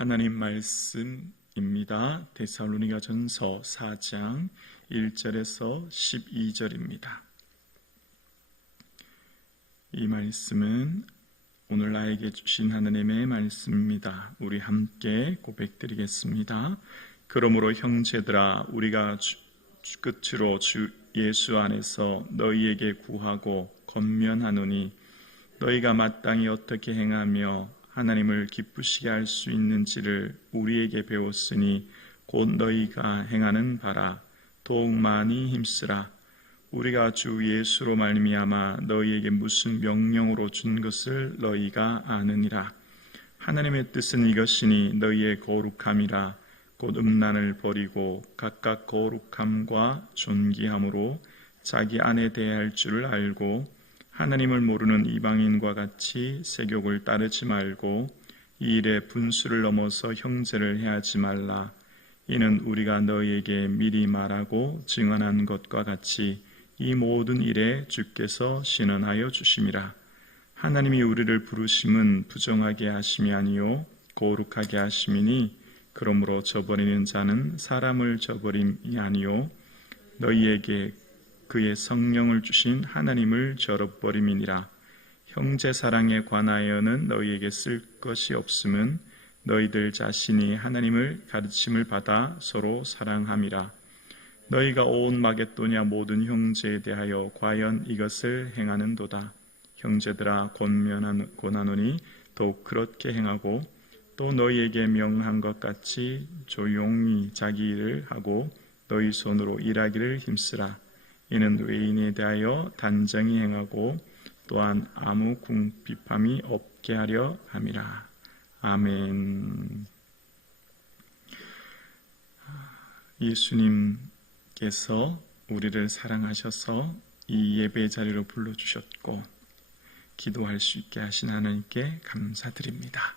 하나님 말씀입니다. 데살로니가전서 4장 1절에서 12절입니다. 이 말씀은 오늘 나에게 주신 하나님의 말씀입니다. 우리 함께 고백드리겠습니다. 그러므로 형제들아, 우리가 끝으로 주 예수 안에서 너희에게 구하고 권면하노니, 너희가 마땅히 어떻게 행하며 하나님을 기쁘시게 할 수 있는지를 우리에게 배웠으니 곧 너희가 행하는 바라. 더욱 많이 힘쓰라. 우리가 주 예수로 말미암아 너희에게 무슨 명령으로 준 것을 너희가 아느니라. 하나님의 뜻은 이것이니 너희의 거룩함이라. 곧 음란을 버리고 각각 거룩함과 존귀함으로 자기 안에 대할 줄을 알고, 하나님을 모르는 이방인과 같이 세욕을 따르지 말고 이 일에 분수를 넘어서 형제를 해하지 말라. 이는 우리가 너희에게 미리 말하고 증언한 것과 같이 이 모든 일에 주께서 신원하여 주심이라. 하나님이 우리를 부르심은 부정하게 하심이 아니요 거룩하게 하심이니, 그러므로 저버리는 자는 사람을 저버림이 아니요 너희에게 그의 성령을 주신 하나님을 저버림이니라. 형제 사랑에 관하여는 너희에게 쓸 것이 없음은 너희들 자신이 하나님을 가르침을 받아 서로 사랑함이라. 너희가 온 마게도냐 모든 형제에 대하여 과연 이것을 행하는도다. 형제들아, 권하노니 더욱 그렇게 행하고, 또 너희에게 명한 것 같이 조용히 자기 일을 하고 너희 손으로 일하기를 힘쓰라. 이는 외인에 대하여 단정히 행하고 또한 아무 궁핍함이 없게 하려 함이라. 아멘. 예수님께서 우리를 사랑하셔서 이 예배 자리로 불러주셨고 기도할 수 있게 하신 하나님께 감사드립니다.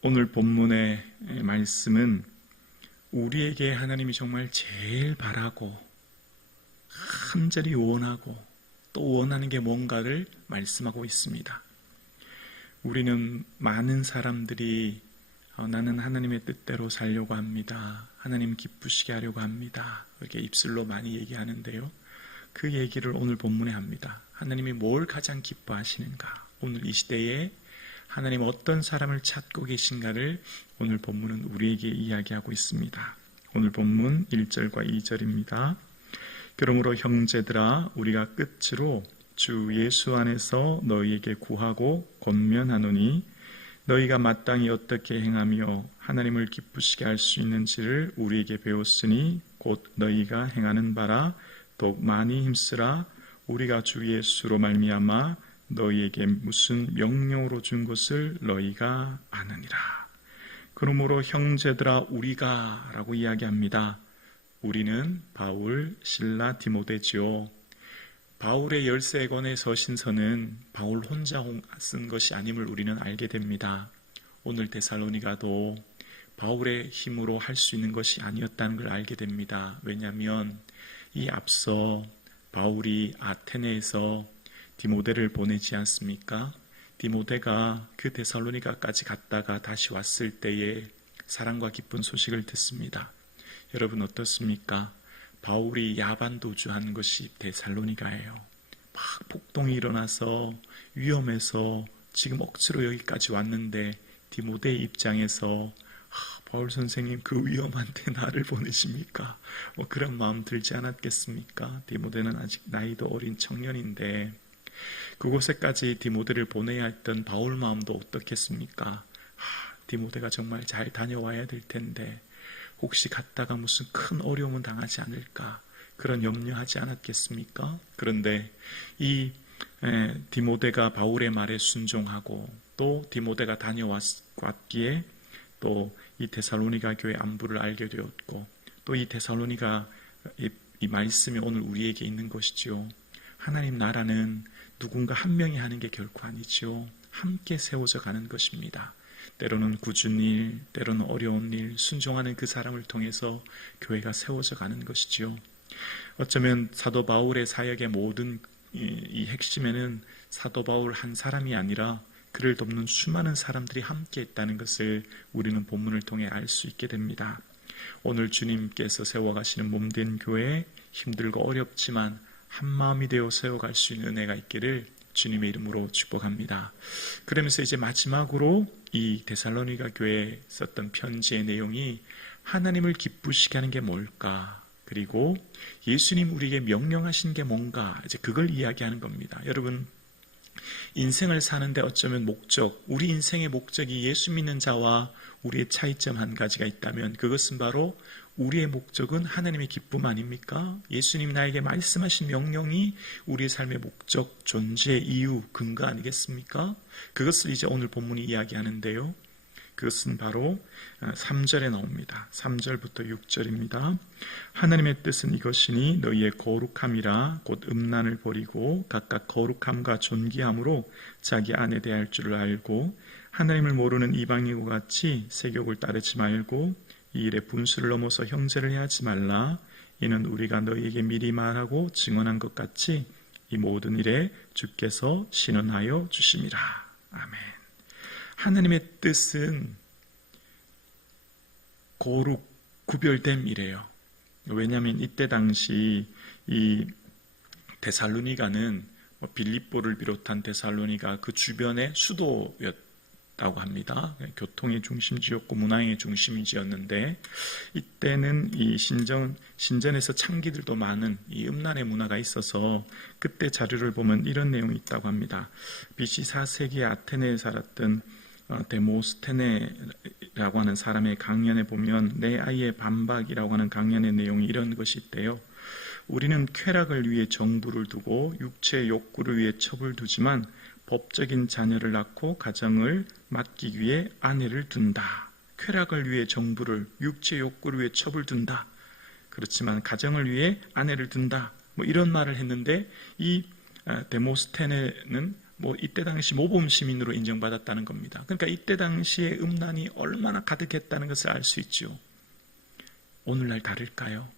오늘 본문의 말씀은 우리에게 하나님이 정말 제일 바라고 간절히 원하고 또 원하는 게 뭔가를 말씀하고 있습니다. 우리는 많은 사람들이 나는 하나님의 뜻대로 살려고 합니다. 하나님 기쁘시게 하려고 합니다. 이렇게 입술로 많이 얘기하는데요. 그 얘기를 오늘 본문에 합니다. 하나님이 뭘 가장 기뻐하시는가? 오늘 이 시대에 하나님 어떤 사람을 찾고 계신가를 오늘 본문은 우리에게 이야기하고 있습니다. 오늘 본문 1절과 2절입니다. 그러므로 형제들아, 우리가 끝으로 주 예수 안에서 너희에게 구하고 권면하노니, 너희가 마땅히 어떻게 행하며 하나님을 기쁘시게 할 수 있는지를 우리에게 배웠으니 곧 너희가 행하는 바라. 더욱 많이 힘쓰라. 우리가 주 예수로 말미암아 너희에게 무슨 명령으로 준 것을 너희가 아느니라. 그러므로 형제들아, 우리가 라고 이야기합니다. 우리는 바울, 실라, 디모데지요. 바울의 13권의 서신서는 바울 혼자 쓴 것이 아님을 우리는 알게 됩니다. 오늘 데살로니가도 바울의 힘으로 할 수 있는 것이 아니었다는 걸 알게 됩니다. 왜냐하면 이 앞서 바울이 아테네에서 디모데를 보내지 않습니까? 디모데가 그 데살로니가까지 갔다가 다시 왔을 때에 사랑과 기쁜 소식을 듣습니다. 여러분 어떻습니까? 바울이 야반도주한 것이 데살로니가예요. 막 폭동이 일어나서 위험해서 지금 억지로 여기까지 왔는데 디모데의 입장에서 바울 선생님 그 위험한데 나를 보내십니까? 그런 마음 들지 않았겠습니까? 디모데는 아직 나이도 어린 청년인데 그곳에까지 디모데를 보내야 했던 바울 마음도 어떻겠습니까? 디모데가 정말 잘 다녀와야 될 텐데 혹시 갔다가 무슨 큰 어려움은 당하지 않을까, 그런 염려하지 않았겠습니까? 그런데 이 디모데가 바울의 말에 순종하고 또 디모데가 다녀왔기에 또 이 데살로니가 교회 안부를 알게 되었고, 또 이 데살로니가 이 말씀이 오늘 우리에게 있는 것이지요. 하나님 나라는 누군가 한 명이 하는 게 결코 아니지요. 함께 세워져 가는 것입니다. 때로는 굳은 일, 때로는 어려운 일, 순종하는 그 사람을 통해서 교회가 세워져 가는 것이지요. 어쩌면 사도 바울의 사역의 모든 이 핵심에는 사도 바울 한 사람이 아니라 그를 돕는 수많은 사람들이 함께 있다는 것을 우리는 본문을 통해 알 수 있게 됩니다. 오늘 주님께서 세워가시는 몸된 교회, 힘들고 어렵지만 한마음이 되어 세워갈 수 있는 은혜가 있기를 주님의 이름으로 축복합니다. 그러면서 이제 마지막으로 이 데살로니가 교회에 썼던 편지의 내용이 하나님을 기쁘시게 하는 게 뭘까? 그리고 예수님 우리에게 명령하신 게 뭔가? 이제 그걸 이야기하는 겁니다. 여러분, 인생을 사는데 어쩌면 목적, 우리 인생의 목적이 예수 믿는 자와 우리의 차이점 한 가지가 있다면 그것은 바로 우리의 목적은 하나님의 기쁨 아닙니까? 예수님 나에게 말씀하신 명령이 우리의 삶의 목적, 존재, 이유, 근거 아니겠습니까? 그것을 이제 오늘 본문이 이야기하는데요. 그것은 바로 3절에 나옵니다. 3절부터 6절입니다. 하나님의 뜻은 이것이니 너희의 거룩함이라 곧 음란을 버리고 각각 거룩함과 존귀함으로 자기 아내 대할 줄을 알고 하나님을 모르는 이방인과 같이 세욕을 따르지 말고 이 일에 분수를 넘어서 형제를 해하지 말라. 이는 우리가 너희에게 미리 말하고 증언한 것 같이 이 모든 일에 주께서 신원하여 주심이라. 아멘. 하나님의 뜻은 거룩, 구별됨이래요. 왜냐하면 이때 당시 이 데살로니가는 빌립보를 비롯한 데살로니가 그 주변의 수도였다고 합니다. 교통의 중심지였고 문화의 중심지였는데 이때는 이 신전에서 창기들도 많은 이 음란의 문화가 있어서 그때 자료를 보면 이런 내용이 있다고 합니다. BC 4세기에 아테네에 살았던 데모스테네라고 하는 사람의 강연에 보면 내 아이의 반박이라고 하는 강연의 내용이 이런 것이 있대요. 우리는 쾌락을 위해 정부를 두고 육체의 욕구를 위해 첩을 두지만 법적인 자녀를 낳고 가정을 맡기기 위해 아내를 둔다. 쾌락을 위해 정부를, 육체의 욕구를 위해 첩을 둔다. 그렇지만 가정을 위해 아내를 둔다. 이런 말을 했는데 이 데모스테네는 이때 당시 모범 시민으로 인정받았다는 겁니다. 그러니까 이때 당시에 음란이 얼마나 가득했다는 것을 알 수 있죠. 오늘날 다를까요?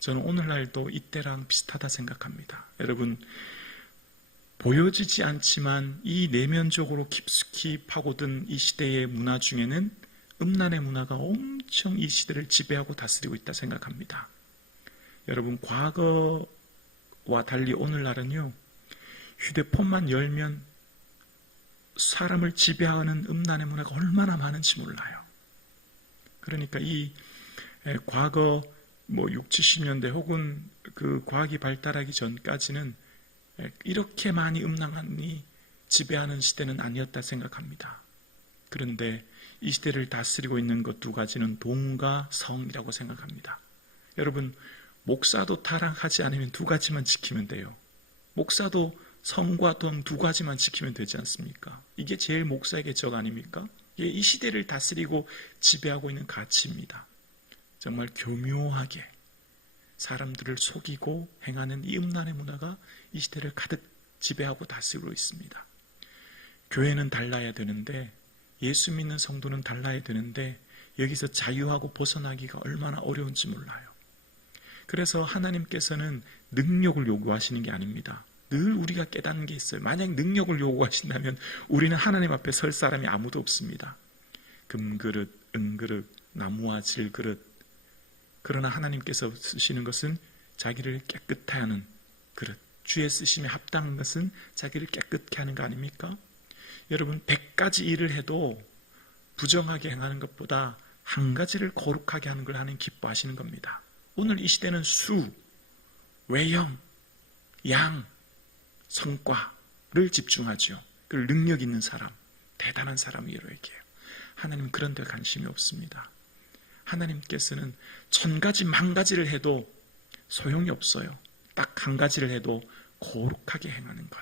저는 오늘날도 이때랑 비슷하다 생각합니다. 여러분, 보여지지 않지만 이 내면적으로 깊숙이 파고든 이 시대의 문화 중에는 음란의 문화가 엄청 이 시대를 지배하고 다스리고 있다 생각합니다. 여러분, 과거와 달리 오늘날은요, 휴대폰만 열면 사람을 지배하는 음란의 문화가 얼마나 많은지 몰라요. 그러니까 이 과거 60, 70년대 혹은 그 과학이 발달하기 전까지는 이렇게 많이 음란이 지배하는 시대는 아니었다 생각합니다. 그런데 이 시대를 다스리고 있는 것 두 가지는 돈과 성이라고 생각합니다. 여러분, 목사도 타락하지 않으면 두 가지만 지키면 돼요. 목사도 성과 돈 두 가지만 지키면 되지 않습니까? 이게 제일 목사에게 적 아닙니까? 이게 이 시대를 다스리고 지배하고 있는 가치입니다. 정말 교묘하게 사람들을 속이고 행하는 이 음란의 문화가 이 시대를 가득 지배하고 다스리고 있습니다. 교회는 달라야 되는데, 예수 믿는 성도는 달라야 되는데 여기서 자유하고 벗어나기가 얼마나 어려운지 몰라요. 그래서 하나님께서는 능력을 요구하시는 게 아닙니다. 늘 우리가 깨닫는 게 있어요. 만약 능력을 요구하신다면 우리는 하나님 앞에 설 사람이 아무도 없습니다. 금그릇, 은그릇, 나무와 질그릇. 그러나 하나님께서 쓰시는 것은 자기를 깨끗하게 하는 그릇. 주의 쓰심에 합당한 것은 자기를 깨끗게 하는 거 아닙니까? 여러분, 100가지 일을 해도 부정하게 행하는 것보다 한 가지를 거룩하게 하는 걸 하나님 기뻐하시는 겁니다. 오늘 이 시대는 수, 외형, 양, 성과를 집중하죠. 그 능력 있는 사람, 대단한 사람이 이루어야해요. 하나님은 그런 데 관심이 없습니다. 하나님께서는 1000가지, 10,000가지를 해도 소용이 없어요. 딱 한 가지를 해도 거룩하게 행하는 것,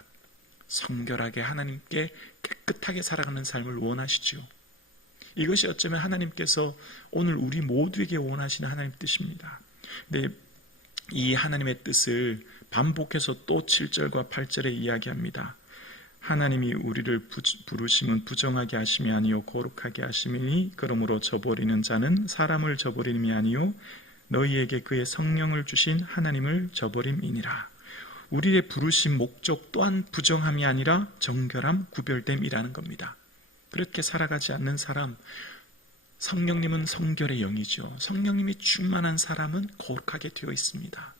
성결하게 하나님께 깨끗하게 살아가는 삶을 원하시죠. 이것이 어쩌면 하나님께서 오늘 우리 모두에게 원하시는 하나님의 뜻입니다. 근데 이 하나님의 뜻을 반복해서 또 7절과 8절에 이야기합니다. 하나님이 우리를 부르심은 부정하게 하심이 아니요 거룩하게 하심이니 그러므로 저버리는 자는 사람을 저버림이 아니요 너희에게 그의 성령을 주신 하나님을 저버림이니라. 우리의 부르심 목적 또한 부정함이 아니라 정결함, 구별됨이라는 겁니다. 그렇게 살아가지 않는 사람, 성령님은 성결의 영이죠. 성령님이 충만한 사람은 거룩하게 되어 있습니다.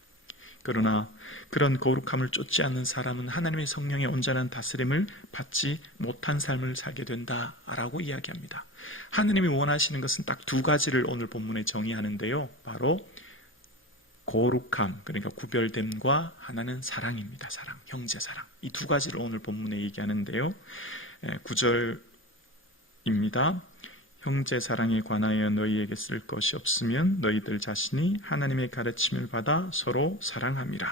그러나 그런 거룩함을 쫓지 않는 사람은 하나님의 성령의 온전한 다스림을 받지 못한 삶을 살게 된다라고 이야기합니다. 하나님이 원하시는 것은 딱 두 가지를 오늘 본문에 정의하는데요. 바로 거룩함, 그러니까 구별됨과 하나는 사랑입니다. 사랑, 형제 사랑. 이 두 가지를 오늘 본문에 얘기하는데요. 9절입니다. 형제 사랑에 관하여 너희에게 쓸 것이 없으면 너희들 자신이 하나님의 가르침을 받아 서로 사랑함이라.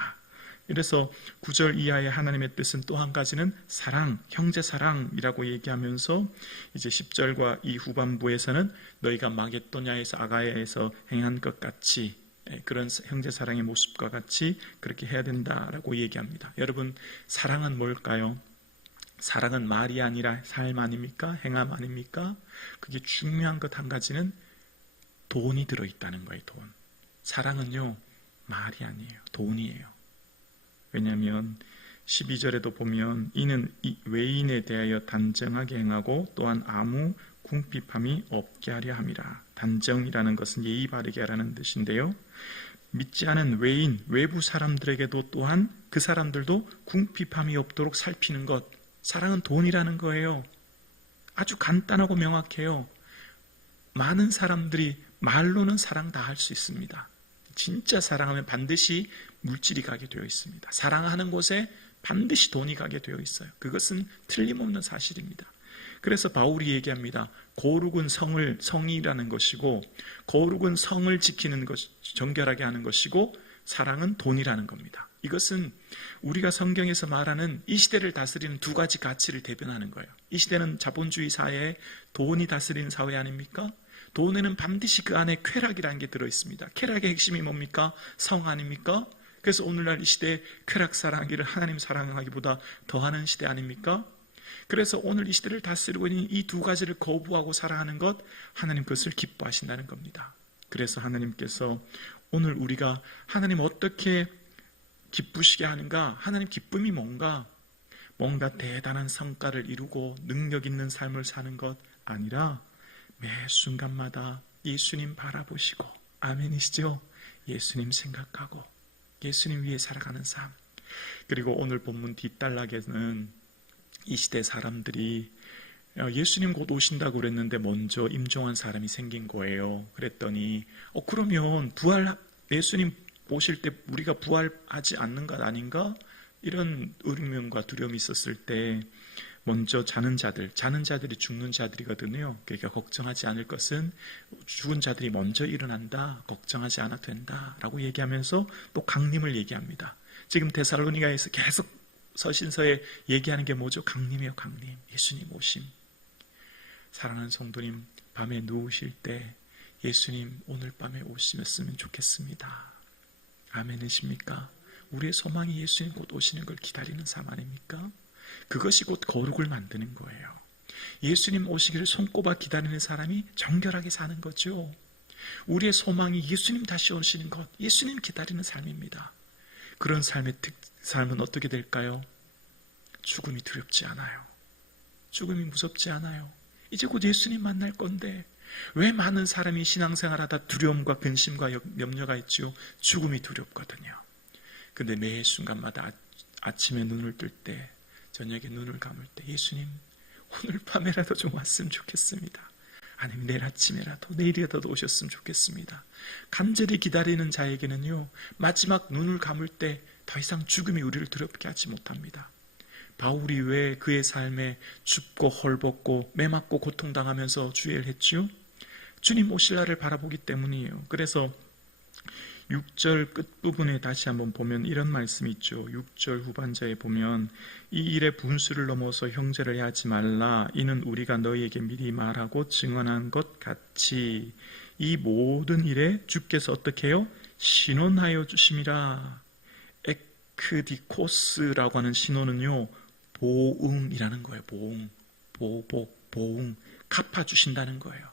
이래서 9절 이하의 하나님의 뜻은 또 한 가지는 사랑, 형제 사랑이라고 얘기하면서 이제 10절과 이 후반부에서는 너희가 마게도냐에서 아가야에서 행한 것 같이, 그런 형제 사랑의 모습과 같이 그렇게 해야 된다라고 얘기합니다. 여러분, 사랑은 뭘까요? 사랑은 말이 아니라 삶 아닙니까? 행함 아닙니까? 그게 중요한 것 한 가지는 돈이 들어있다는 거예요. 돈. 사랑은요, 말이 아니에요. 돈이에요. 왜냐하면 12절에도 보면 이는 외인에 대하여 단정하게 행하고 또한 아무 궁핍함이 없게 하려 함이라. 단정이라는 것은 예의 바르게 하라는 뜻인데요. 믿지 않은 외인, 외부 사람들에게도 또한 그 사람들도 궁핍함이 없도록 살피는 것. 사랑은 돈이라는 거예요. 아주 간단하고 명확해요. 많은 사람들이 말로는 사랑 다 할 수 있습니다. 진짜 사랑하면 반드시 물질이 가게 되어 있습니다. 사랑하는 곳에 반드시 돈이 가게 되어 있어요. 그것은 틀림없는 사실입니다. 그래서 바울이 얘기합니다. 거룩은 성이라는 것이고, 거룩은 성을 지키는 것, 정결하게 하는 것이고, 사랑은 돈이라는 겁니다. 이것은 우리가 성경에서 말하는 이 시대를 다스리는 두 가지 가치를 대변하는 거예요. 이 시대는 자본주의 사회에 돈이 다스리는 사회 아닙니까? 돈에는 반드시 그 안에 쾌락이라는 게 들어있습니다. 쾌락의 핵심이 뭡니까? 성 아닙니까? 그래서 오늘날 이 시대에 쾌락 사랑하기를 하나님 사랑하기보다 더하는 시대 아닙니까? 그래서 오늘 이 시대를 다스리고 있는 이 두 가지를 거부하고 살아가는 것, 하나님 그것을 기뻐하신다는 겁니다. 그래서 하나님께서 오늘 우리가 하나님 어떻게 기쁘시게 하는가? 하나님 기쁨이 뭔가 대단한 성과를 이루고 능력 있는 삶을 사는 것 아니라 매 순간마다 예수님 바라보시고, 아멘이시죠? 예수님 생각하고 예수님 위해 살아가는 삶. 그리고 오늘 본문 뒷단락에는 이 시대 사람들이 예수님 곧 오신다고 그랬는데 먼저 임종한 사람이 생긴 거예요. 그랬더니 그러면 예수님 오실 때 우리가 부활하지 않는 것 아닌가? 이런 의문과 두려움이 있었을 때 먼저 자는 자들이 죽는 자들이거든요. 그러니까 걱정하지 않을 것은 죽은 자들이 먼저 일어난다. 걱정하지 않아도 된다. 라고 얘기하면서 또 강림을 얘기합니다. 지금 데살로니가에서 계속 서신서에 얘기하는 게 뭐죠? 강림이에요. 강림. 예수님 오심. 사랑하는 성도님, 밤에 누우실 때 예수님 오늘 밤에 오시면 좋겠습니다. 아멘이십니까? 우리의 소망이 예수님 곧 오시는 걸 기다리는 삶 아닙니까? 그것이 곧 거룩을 만드는 거예요. 예수님 오시기를 손꼽아 기다리는 사람이 정결하게 사는 거죠. 우리의 소망이 예수님 다시 오시는 것, 예수님 기다리는 삶입니다. 그런 삶은 어떻게 될까요? 죽음이 두렵지 않아요. 죽음이 무섭지 않아요. 이제 곧 예수님 만날 건데 왜 많은 사람이 신앙생활하다 두려움과 근심과 염려가 있지요? 죽음이 두렵거든요. 근데 매 순간마다 아침에 눈을 뜰 때, 저녁에 눈을 감을 때 예수님 오늘 밤에라도 좀 왔으면 좋겠습니다. 아니면 내일 아침에라도, 내일이라도 오셨으면 좋겠습니다. 간절히 기다리는 자에게는요, 마지막 눈을 감을 때 더 이상 죽음이 우리를 두렵게 하지 못합니다. 바울이 왜 그의 삶에 춥고 헐벗고 매맞고 고통당하면서 주의를 했지요? 주님 오실 날을 바라보기 때문이에요. 그래서 6절 끝부분에 다시 한번 보면 이런 말씀이 있죠. 6절 후반자에 보면 이 일의 분수를 넘어서 형제를 해하지 말라. 이는 우리가 너희에게 미리 말하고 증언한 것 같이 이 모든 일에 주께서 어떻게 해요? 신원하여 주심이라. 에크디코스라고 하는 신호는요, 보응이라는 거예요. 보응, 보복, 보응, 갚아주신다는 거예요.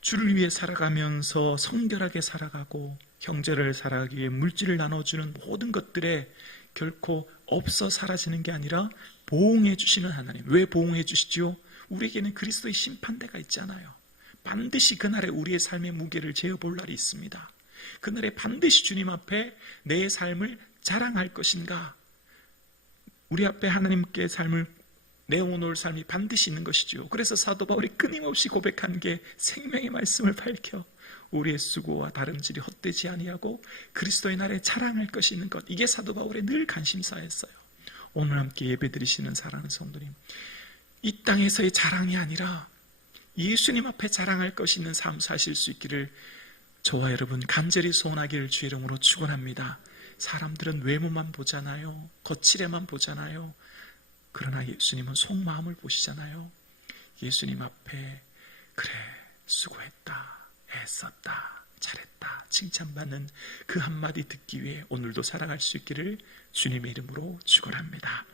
주를 위해 살아가면서 성결하게 살아가고 형제를 살아가기 위해 물질을 나눠주는 모든 것들에 결코 없어 사라지는 게 아니라 보응해 주시는 하나님. 왜 보응해 주시지요? 우리에게는 그리스도의 심판대가 있잖아요. 반드시 그날에 우리의 삶의 무게를 재어볼 날이 있습니다. 그날에 반드시 주님 앞에 내 삶을 자랑할 것인가, 우리 앞에 하나님께 삶을 내어놓을 삶이 반드시 있는 것이죠. 그래서 사도 바울이 끊임없이 고백한 게 생명의 말씀을 밝혀 우리의 수고와 다름질이 헛되지 아니하고 그리스도의 날에 자랑할 것이 있는 것. 이게 사도 바울의 늘 관심사였어요. 오늘 함께 예배드리시는 사랑하는 성도님, 이 땅에서의 자랑이 아니라 예수님 앞에 자랑할 것이 있는 삶 사실 수 있기를 저와 여러분 간절히 소원하기를 주의 이름으로 축원합니다. 사람들은 외모만 보잖아요. 거칠에만 보잖아요. 그러나 예수님은 속마음을 보시잖아요. 예수님 앞에 그래 수고했다, 애썼다, 잘했다 칭찬받는 그 한마디 듣기 위해 오늘도 살아갈 수 있기를 주님의 이름으로 축원합니다.